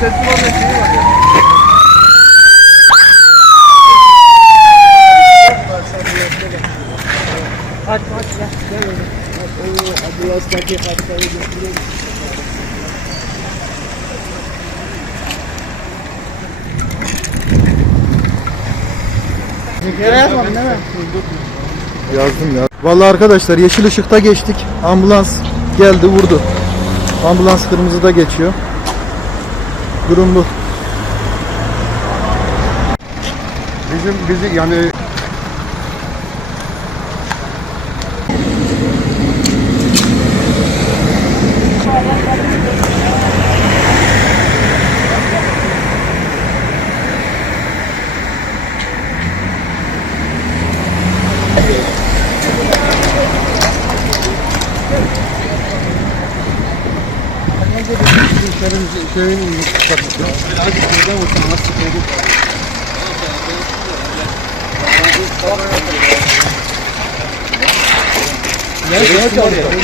teslim olma şeyi var ya. Aç aç gel. Gel yapmadın değil mi? Yazdım ya. Vallahi arkadaşlar yeşil ışıkta geçtik. Ambulans geldi vurdu. Ambulans kırmızıda geçiyor. Durum bu. Bizim bizi yani Thank you. Bence de bizim köyün, köyün ilgisi tutabilir. Hadi köyden olsun nasıl köyde Ne? Ne? Ne? Ne?